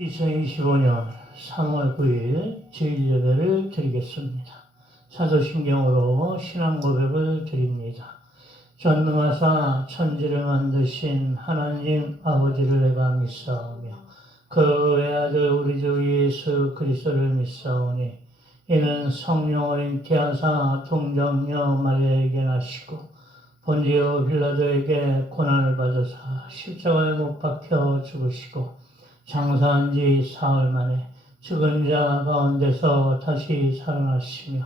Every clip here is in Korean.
2025년 3월 9일 주일예배를 드리겠습니다. 사도신경으로 신앙 고백을 드립니다. 전능하사 천지를 만드신 하나님 아버지를 내가 믿사오며 그 외아들 우리 주 예수 그리스도를 믿사오니 이는 성령을 잉태하사 동정녀 마리아에게 나시고 본디오 빌라도에게 고난을 받으사 십자가에 못 박혀 죽으시고 장사한 지 사흘 만에 죽은 자 가운데서 다시 살아나시며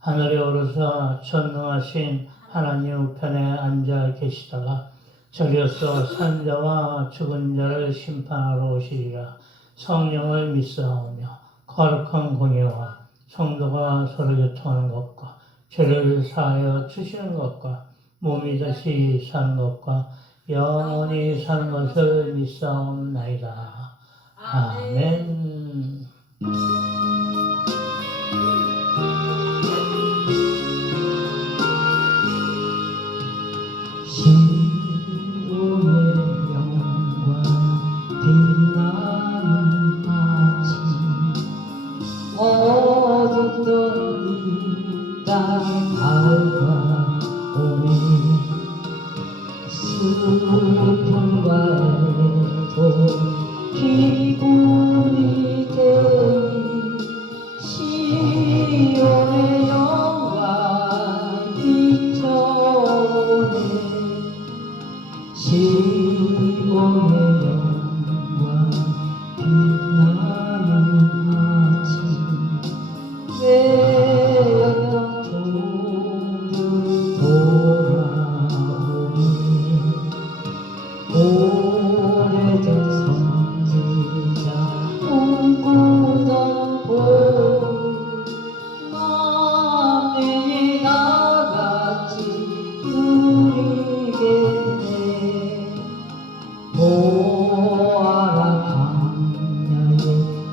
하늘에 오르사 전능하신 하나님 우편에 앉아 계시다가 저리서 산 자와 죽은 자를 심판하러 오시리라. 성령을 믿사오며 거룩한 공예와 성도가 서로 교통하는 것과 죄를 사하여 주시는 것과 몸이 다시 사는 것과 영원히 사는 것을 믿사옵나이다. 아멘. 신부의 영광 빛나는 아침 어둡던 이 땅 밝아오네 슬픔과 애도 기분이 되니 시온의 영광 비춰오네 시온의 영광 빛나는 아침 외양종들 돌아오네 오래전 선지자 꿈꾸던 봄 만민이 나같이 누리겠네 보아라 광야에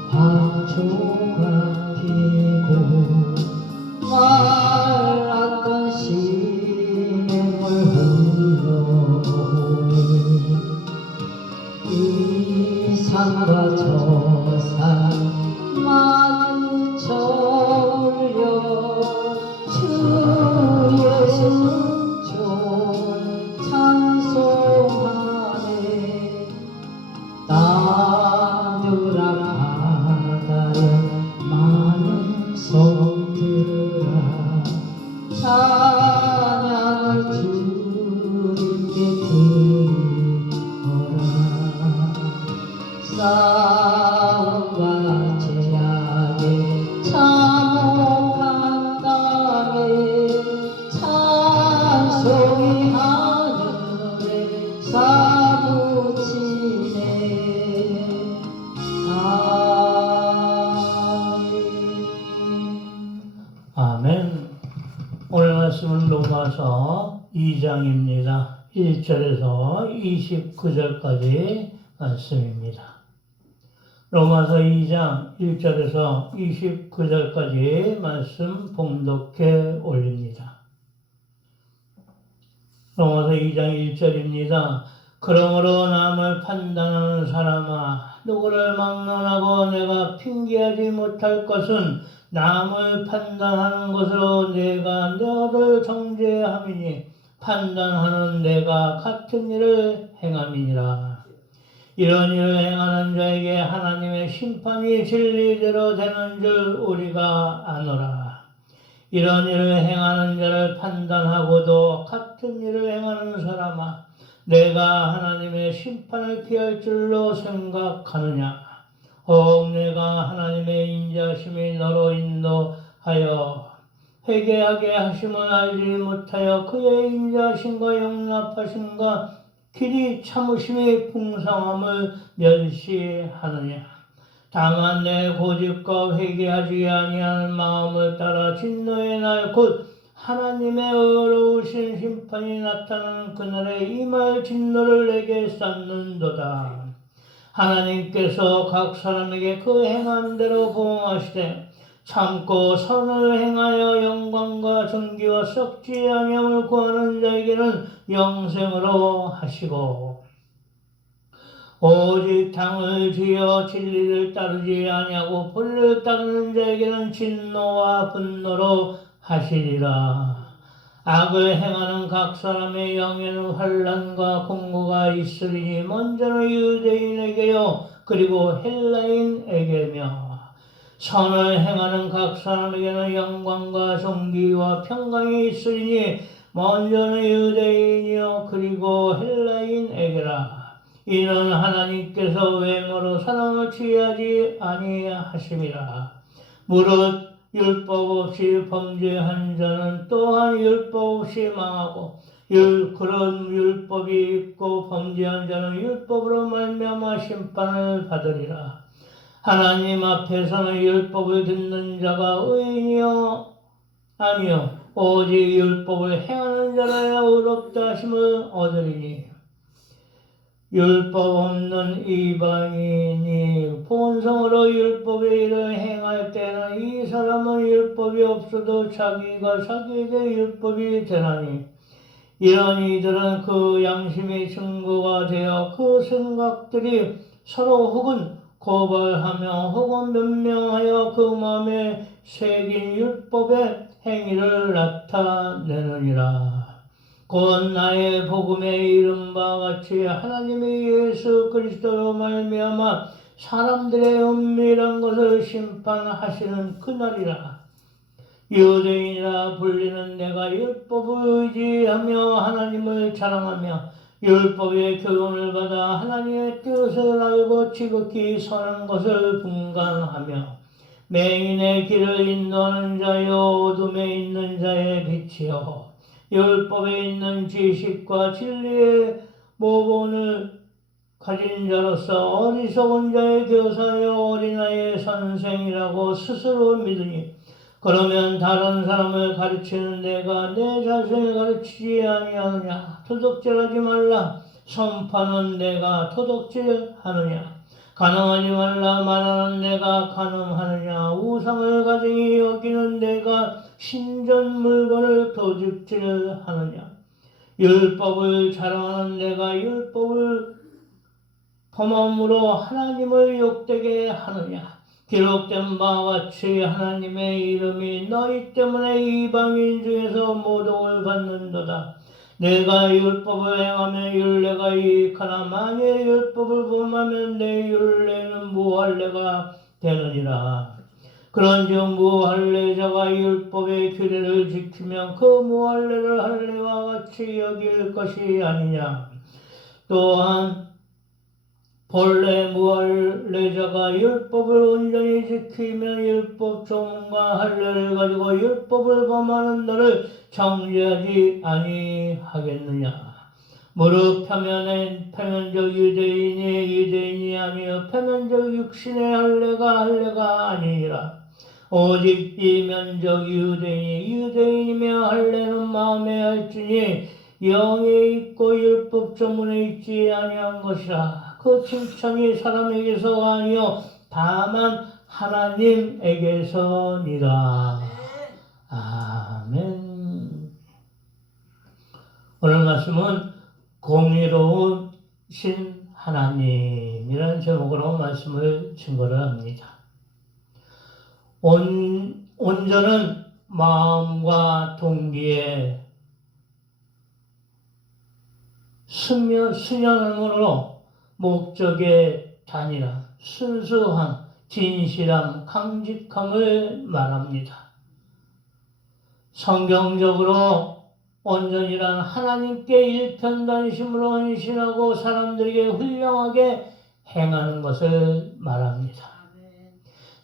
화초가 피고 말랐던 시냇물 흘러오네 이 산과 저 산 마주쳐 울려 주의 승천 찬송하네 땅들아 바다에 많은 섬들아 찬양을 주님께 드리어라 싸움과 죄악에 참혹한 땅에 찬송이 하늘에 사무치네 아멘. 오늘 말씀은 로마서 2장입니다. 1절에서 29절까지 말씀입니다. 로마서 2장 1절에서 29절까지 말씀 봉독해 올립니다. 로마서 2장 1절입니다. 그러므로 남을 판단하는 사람아 누구를 막론하고 내가 핑계하지 못할 것은 남을 판단하는 것으로 내가 너를 정죄함이니 판단하는 내가 같은 일을 행함이니라. 이런 일을 행하는 자에게 하나님의 심판이 진리대로 되는 줄 우리가 아노라. 이런 일을 행하는 자를 판단하고도 같은 일을 행하는 사람아 내가 하나님의 심판을 피할 줄로 생각하느냐. 혹 내가 하나님의 인자심이 너로 인도하여 회개하게 하심을 알지 못하여 그의 인자심과 용납하심과 길이 참으심이 풍성함을 멸시하느냐. 다만 내 고집과 회개하지 아니하는 마음을 따라 진노의 날 곧 하나님의 어려우신 심판이 나타나는 그날에 임할 진노를 내게 쌓는도다. 하나님께서 각 사람에게 그 행한 대로 보응하시되 참고 선을 행하여 영광과 존귀와 썩지 아니함을 구하는 자에게는 영생으로 하시고 오직 당을 지어 진리를 따르지 아니하고 본리를 따르는 자에게는 진노와 분노로 하시리라. 악을 행하는 각 사람의 영에는 환난과 공고가 있으리니 먼저는 유대인에게요 그리고 헬라인에게며 선을 행하는 각 사람에게는 영광과 존귀와 평강이 있으리니 먼저는 유대인이요 그리고 헬라인에게라. 이는 하나님께서 외모로 사람을 취하지 아니하심이라. 무릇 율법 없이 범죄한 자는 또한 율법 없이 망하고 그런 율법이 있고 범죄한 자는 율법으로 말미암아 심판을 받으리라. 하나님 앞에서는 율법을 듣는 자가 의인이요 아니요 오직 율법을 행하는 자라야 의롭다 하심을 얻으리니 율법 없는 이방인이 본성으로 율법의 일을 행할 때는 이 사람은 율법이 없어도 자기가 자기에게 율법이 되나니 이런 이들은 그 양심의 증거가 되어 그 생각들이 서로 혹은 고발하며 혹은 변명하여 그 마음에 새긴 율법의 행위를 나타내느니라. 곧 나의 복음에 이른 바와 같이 하나님의 예수 그리스도로 말미암아 사람들의 은밀한 것을 심판하시는 그날이라. 유대인이라 불리는 내가 율법을 의지하며 하나님을 자랑하며 율법의 교훈을 받아 하나님의 뜻을 알고 지극히 선한 것을 분간하며 맹인의 길을 인도하는 자여 어둠에 있는 자의 빛이여 율법에 있는 지식과 진리의 모본을 가진 자로서 어리석은 자의 교사여 어린아이의 선생이라고 스스로 믿으니 그러면 다른 사람을 가르치는 내가 내 자신을 가르치지 아니하느냐. 도둑질하지 말라. 선파는 내가 도둑질하느냐. 간음하지 말라 말하는 내가 간음하느냐. 우상을 가증히 여기는 내가 신전 물건을 도둑질하느냐. 율법을 자랑하는 내가 율법을 범함으로 하나님을 욕되게 하느냐. 기록된 바와 같이 하나님의 이름이 너희 때문에 이방인 중에서 모독을 받는도다. 내가 율법을 행하면 율례가 유익하나 만일 율법을 범하면 내 율례는 무할례가 되느니라. 그런즉 무할례자가 율법의 규례를 지키면 그 무할례를 할례와 같이 여길 것이 아니냐. 또한 본래 무할례자가 율법을 온전히 지키면 율법 조문과 할례를 가지고 율법을 범하는 너를 정죄하지 아니하겠느냐. 무릇 표면적 유대인이 아니요 표면적 육신의 할례가 아니니라. 오직 이면적 유대인이며 할례는 마음에 할지니 영에 있고 율법 조문에 있지 아니한 것이라. 그 칭찬이 사람에게서 아니요 다만 하나님에게서니라. 아멘. 오늘 말씀은 공의로우신 하나님이라는 제목으로 말씀을 증거를 합니다. 온전은 마음과 동기에 순연함으로 목적의 단일함, 순수함, 진실함, 강직함을 말합니다. 성경적으로 온전이란 하나님께 일편단심으로 헌신하고 사람들에게 훌륭하게 행하는 것을 말합니다.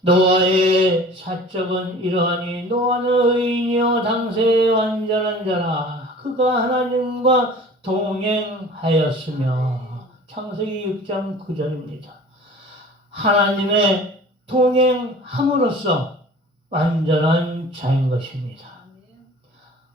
노아의 사적은 이러하니 노아는 의인이요 당세에 완전한 자라. 그가 하나님과 동행하였으며 창세기 6장 9절입니다. 하나님의 동행함으로써 완전한 자인 것입니다.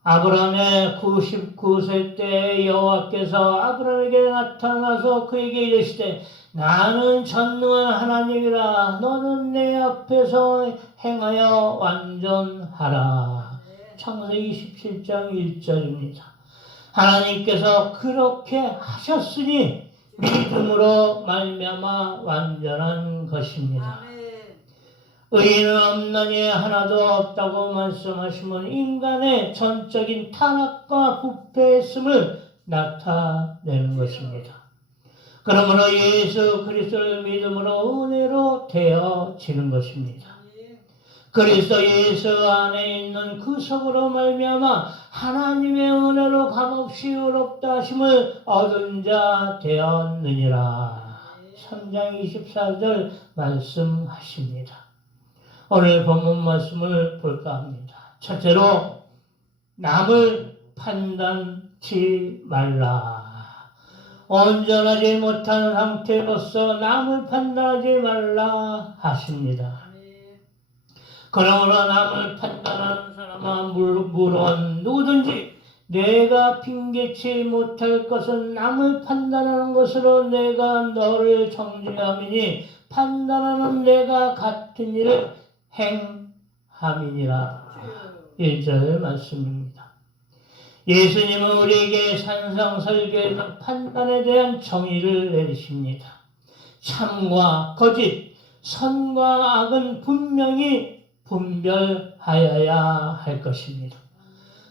아브라함의 99세 때 여호와께서 아브라함에게 나타나서 그에게 이르시되 나는 전능한 하나님이라 너는 내 앞에서 행하여 완전하라. 창세기 17장 1절입니다. 하나님께서 그렇게 하셨으니 믿음으로 말미암아 완전한 것입니다. 의인은 없나니 하나도 없다고 말씀하시면 인간의 전적인 타락과 부패했음을 나타내는 것입니다. 그러므로 예수 그리스도를 믿음으로 은혜로 되어지는 것입니다. 그리스도 예수 안에 있는 그 속으로 말미암아 하나님의 은혜로 값없이 의롭다 하심을 얻은 자 되었느니라. 3장 24절 말씀하십니다. 오늘 본문 말씀을 볼까 합니다. 첫째로 남을 판단치 말라. 온전하지 못한 상태로서 남을 판단하지 말라 하십니다. 그러므로 남을 판단하는 사람은 물론 누구든지 내가 핑계치 못할 것은 남을 판단하는 것으로 내가 너를 정죄함이니 판단하는 내가 같은 일을 행함이니라. 1절 말씀입니다. 예수님은 우리에게 산상설교에서 판단에 대한 정의를 내리십니다. 참과 거짓, 선과 악은 분명히 분별하여야 할 것입니다.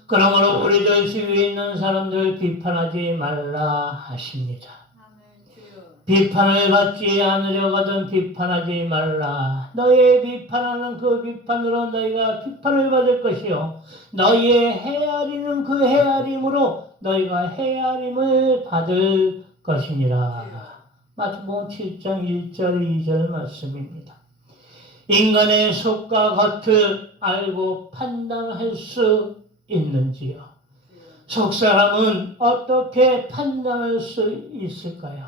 그러므로 우리들 주위에 있는 사람들을 비판하지 말라 하십니다. 비판을 받지 않으려거든 비판하지 말라. 너의 비판하는 그 비판으로 너희가 비판을 받을 것이요 너희의 헤아리는 그 헤아림으로 너희가 헤아림을 받을 것이니라. 마태복음 7장 1절 2절 말씀입니다. 인간의 속과 겉을 알고 판단할 수 있는지요? 속사람은 어떻게 판단할 수 있을까요?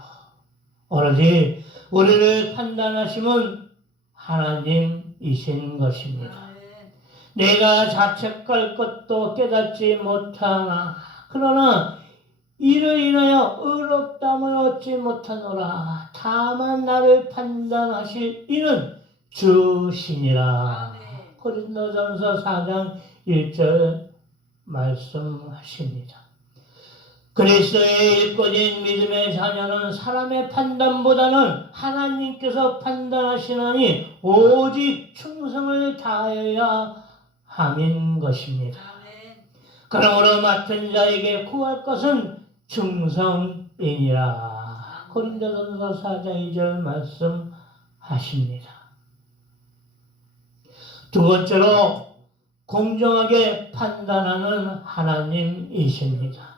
오로지 우리를 판단하심은 하나님이신 것입니다. 내가 자책할 것도 깨닫지 못하나 그러나 이를 인하여 의롭다함을 얻지 못하노라. 다만 나를 판단하실 이는 주시니라. 고린도전서 4장 1절 말씀하십니다. 그리스도의 일꾼인 믿음의 자녀는 사람의 판단보다는 하나님께서 판단하시나니 오직 충성을 다하여야 함인 것입니다. 그러므로 맡은 자에게 구할 것은 충성이니라. 고린도전서 4장 2절 말씀하십니다. 두 번째로 공정하게 판단하는 하나님이십니다.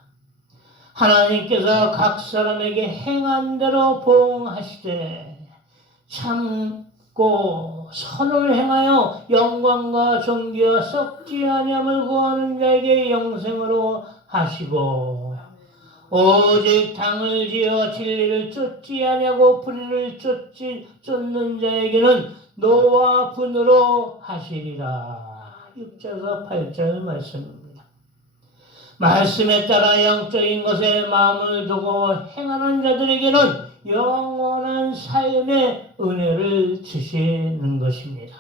하나님께서 각 사람에게 행한 대로 보응하시되 참고 선을 행하여 영광과 존귀와 썩지 아니함을 구하는 자에게 영생으로 하시고 오직 당을 지어 진리를 쫓지 아니하고 불의를 쫓는 자에게는 노와 분으로 하시리라. 6절에서 8절 말씀입니다. 말씀에 따라 영적인 것에 마음을 두고 행하는 자들에게는 영원한 삶의 은혜를 주시는 것입니다.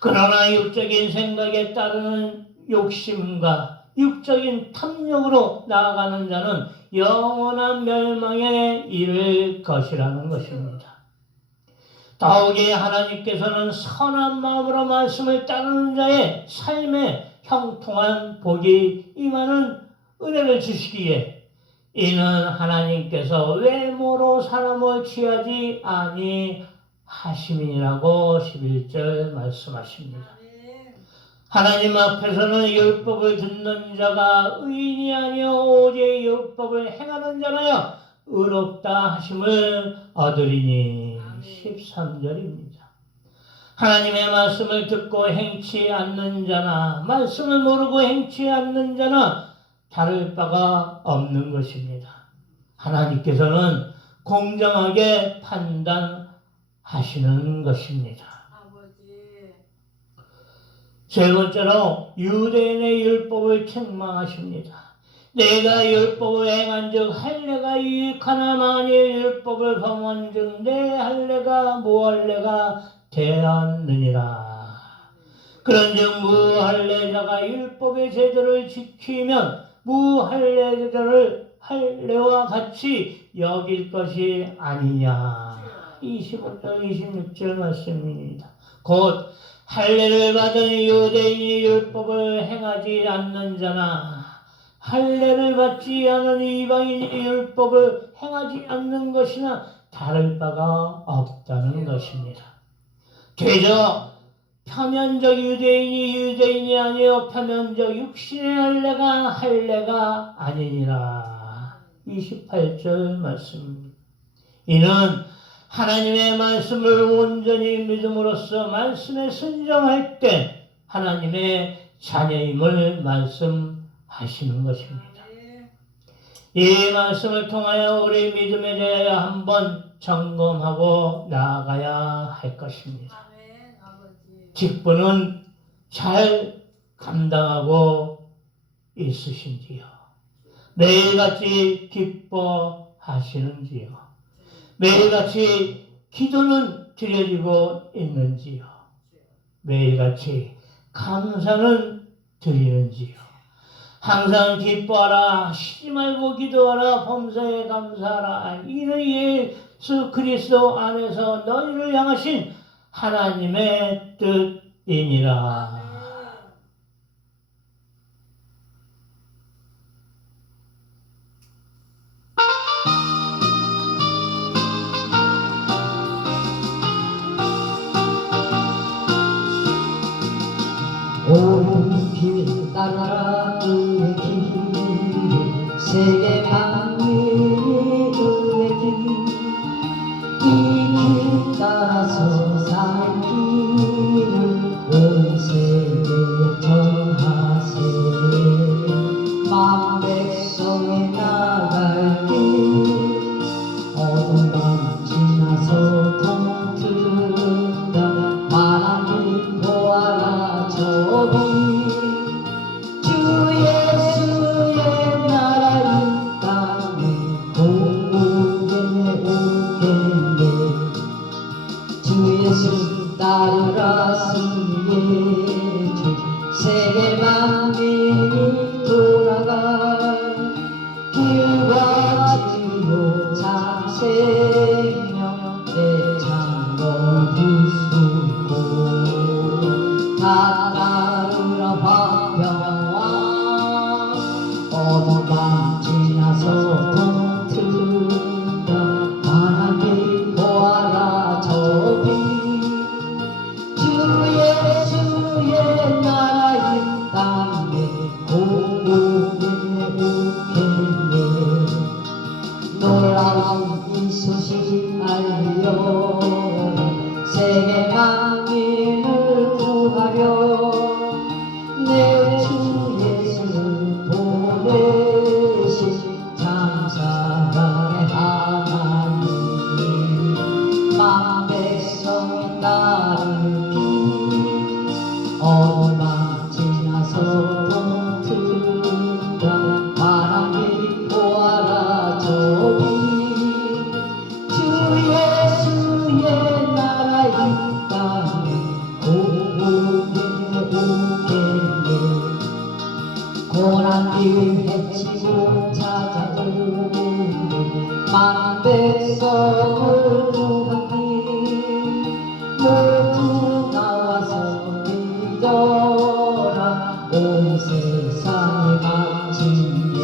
그러나 육적인 생각에 따르는 욕심과 육적인 탐욕으로 나아가는 자는 영원한 멸망에 이를 것이라는 것입니다. 더욱이 하나님께서는 선한 마음으로 말씀을 따르는 자의 삶에 형통한 복이 임하는 은혜를 주시기에 이는 하나님께서 외모로 사람을 취하지 아니하심이라고 11절 말씀하십니다. 하나님 앞에서는 율법을 듣는 자가 의인이 아니요 오직 율법을 행하는 자라야 의롭다 하심을 얻으리니 13절입니다. 하나님의 말씀을 듣고 행치 않는 자나 말씀을 모르고 행치 않는 자나 다를 바가 없는 것입니다. 하나님께서는 공정하게 판단하시는 것입니다. 세 번째로 유대인의 율법을 책망하십니다. 내가 율법을 행한즉 할례가 유익하나 만일 율법을 범한즉 내 할례가 무할례가 되었느니라. 그런즉 무할례자가 율법의 제도를 지키면 무할례자를 할례와 같이 여길 것이 아니냐. 25절 26절 말씀입니다. 곧 할례를 받은 유대인이 율법을 행하지 않는 자나 할례를 받지 않은 이방인이 율법을 행하지 않는 것이나 다를 바가 없다는 것입니다. 그저 표면적 유대인이 아니요 표면적 육신의 할례가 아니니라. 28절 말씀입니다. 이는 하나님의 말씀을 온전히 믿음으로써 말씀에 순종할 때 하나님의 자녀임을 말씀하시는 것입니다. 이 말씀을 통하여 우리 믿음에 대하여 한번 점검하고 나아가야 할 것입니다. 직분은 잘 감당하고 있으신지요? 매일같이 기뻐하시는지요? 매일같이 기도는 드려지고 있는지요? 매일같이 감사는 드리는지요? 항상 기뻐하라, 쉬지 말고 기도하라, 범사에 감사하라. 이는 예수 그리스도 안에서 너희를 향하신 하나님의 뜻이니라. 옳은 길 따라 의의 길 세계 만민이 의의 길이 길 따라서 살 길을 온 세계에 전하세 만 백성이 나갈 길 어둠 밤 지나서 동트는다 하나님 보아라 저기 주 예수의 나라 이 땅에 오겠네 오겠네 주 예수 따르라 승리의 주 세계 만민이 돌아가 길과 지요 참 생명 내 창걸 부수고 다 따르라 화평왕 어둠 밤 지나서 동트다 하나님 보아라 저기 주 예수의 나라 이 땅에 오겠네 오겠네 놀라운 이 소식 알려 세계 만민을 구하려 내 주 예수를 보내신 장사의 하나님 만 백성이 따르기 어둠 밤 지나서 동트다 하나님 보아라 저기 주 예수의 나라 이 땅에 오겠네 오겠네 고난길 헤치고 찾아오는 만 백성을 구하기 모두 나와서 믿어라 온 세상에 마침내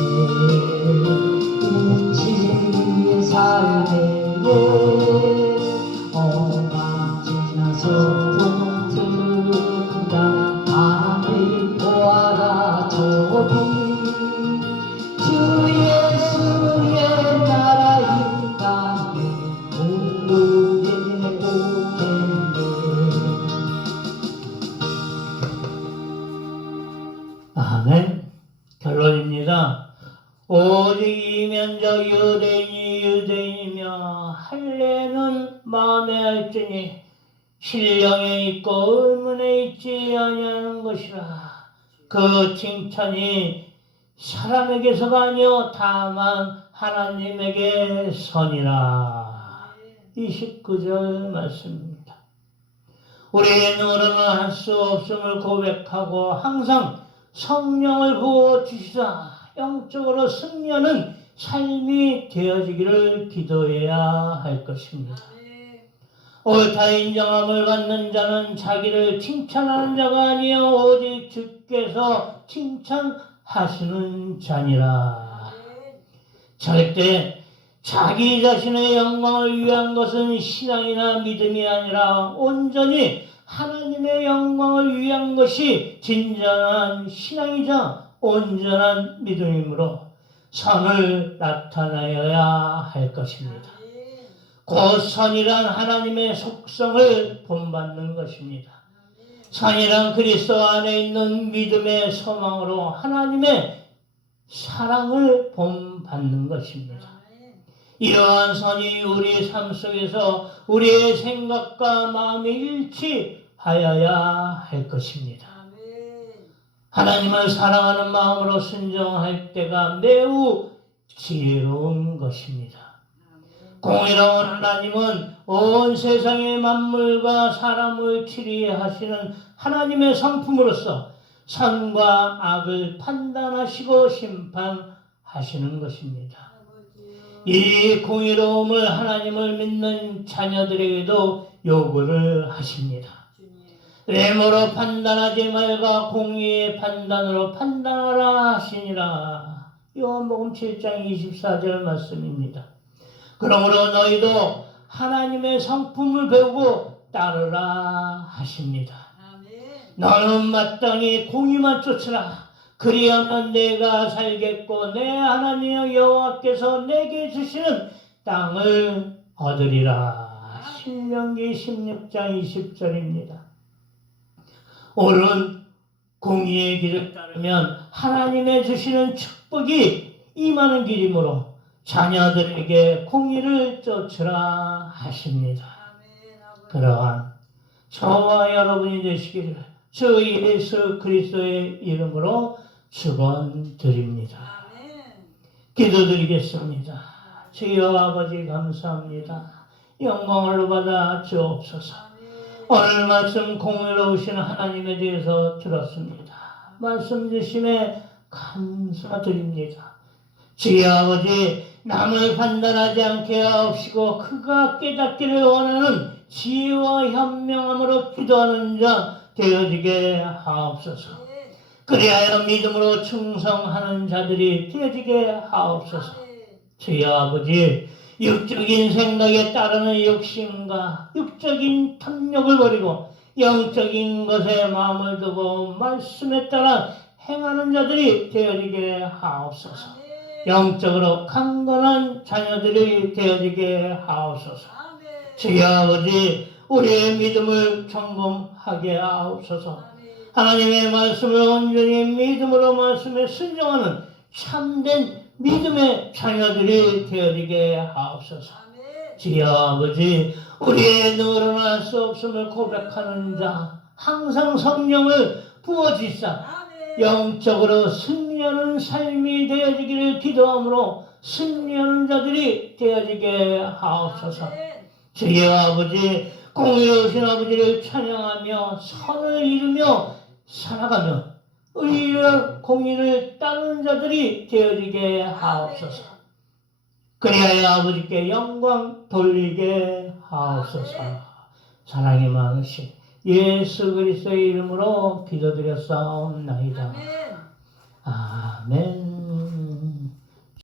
진리의 삶에 어둠 밤 지나서 동트다 하나님 보아라 저기 주 예수의 나라 이 땅에 오겠네 오겠네 아멘. 결론입니다. 오직 이면적 유대인이며 할례는 마음에 할지니 신령에 있고 의문에 있지 아니하는 것이라. 그 칭찬이 사람에게서가 아니요 다만 하나님에게 선이라. 29절 말씀입니다. 우리의 능으로는 할 수 없음을 고백하고 항상 성령을 부어주시사 영적으로 승려는 삶이 되어지기를 기도해야 할 것입니다. 옳다 인정함을 받는 자는 자기를 칭찬하는 자가 아니요 오직 주께서 칭찬하시는 자니라. 절대 자기 자신의 영광을 위한 것은 신앙이나 믿음이 아니라 온전히 하나님의 영광을 위한 것이 진정한 신앙이자 온전한 믿음이므로 선을 나타내어야 할 것입니다. 곧 선이란 하나님의 속성을 본받는 것입니다. 선이란 그리스도 안에 있는 믿음의 소망으로 하나님의 사랑을 본받는 것입니다. 이러한 선이 우리 삶 속에서 우리의 생각과 마음이 일치하여야 할 것입니다. 하나님을 사랑하는 마음으로 순종할 때가 매우 지혜로운 것입니다. 공의로운 하나님은 온 세상의 만물과 사람을 치리하시는 하나님의 성품으로서 선과 악을 판단하시고 심판하시는 것입니다. 이 공의로움을 하나님을 믿는 자녀들에게도 요구를 하십니다. 외모로 판단하지 말고 공의의 판단으로 판단하라 하시니라. 요한복음 7장 24절 말씀입니다. 그러므로 너희도 하나님의 성품을 배우고 따르라 하십니다. 너는 마땅히 공의만 쫓으라. 그리하면 내가 살겠고 내 하나님 여호와께서 내게 주시는 땅을 얻으리라. 신명기 16장 20절입니다. 오늘은 공의의 길을 따르면 하나님의 주시는 축복이 임하는 길이므로 자녀들에게 공의를 쫓으라 하십니다. 그러한 저와 여러분이 되시기를 주 예수 그리스도의 이름으로 축원드립니다. 기도드리겠습니다. 주여 아버지 감사합니다. 영광을 받아 주옵소서. 오늘 말씀 공의로우신 하나님에 대해서 들었습니다. 말씀 주심에 감사드립니다. 주여 아버지 남을 판단하지 않게 하옵시고 그가 깨닫기를 원하는 지혜와 현명함으로 기도하는 자 되어지게 하옵소서. 그리하여 믿음으로 충성하는 자들이 되어지게 하옵소서. 주여 아버지 육적인 생각에 따르는 욕심과 육적인 탐욕을 버리고 영적인 것에 마음을 두고 말씀에 따라 행하는 자들이 되어지게 하옵소서. 영적으로 강건한 자녀들이 되어지게 하옵소서. 주여 아버지 우리의 믿음을 점검하게 하옵소서. 하나님의 말씀을 온전히 믿음으로 말씀에 순종하는 참된 믿음의 자녀들이 되어지게 하옵소서. 주여 아버지 우리의 늘어날 수 없음을 고백하는 자 항상 성령을 부어주사 영적으로 승리하는 삶이 되어지기를 기도함으로 승리하는 자들이 되어지게 하옵소서. 주여 아버지 공의로우신 아버지를 찬양하며 선을 이루며 살아가며 의를 공의를 따르는 자들이 되어지게 하옵소서. 그리하여 아버지께 영광 돌리게 하옵소서. 사랑이 많으신 예수 그리스도의 이름으로 기도드렸사옵나이다. 아멘.